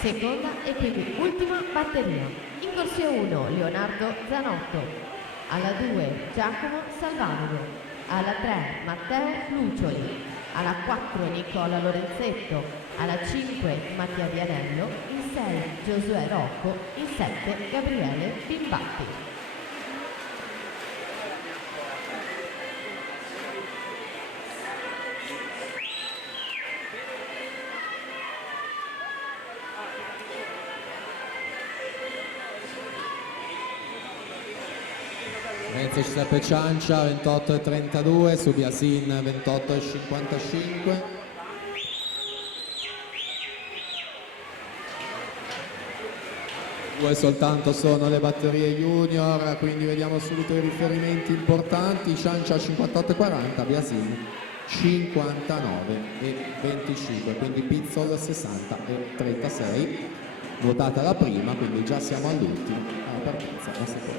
seconda e quindi ultima batteria. In corsia 1 Leonardo Zanotto, alla 2 Giacomo Salvadoro, alla 3 Matteo Lucioli, alla 4 Nicola Lorenzetto, alla 5 Mattia Vianello, in 6 Giosuè Rocco, in 7 Gabriele Bimbatti. Renzo Giuseppe Ciancia 28,32, Subiasin 28,55. Due soltanto sono le batterie junior, quindi vediamo subito i riferimenti importanti. Ciancia 58,40, Biasin 59,25, quindi Pizzol 60,36. Votata la prima, quindi già siamo all'ultima, alla partenza la seconda.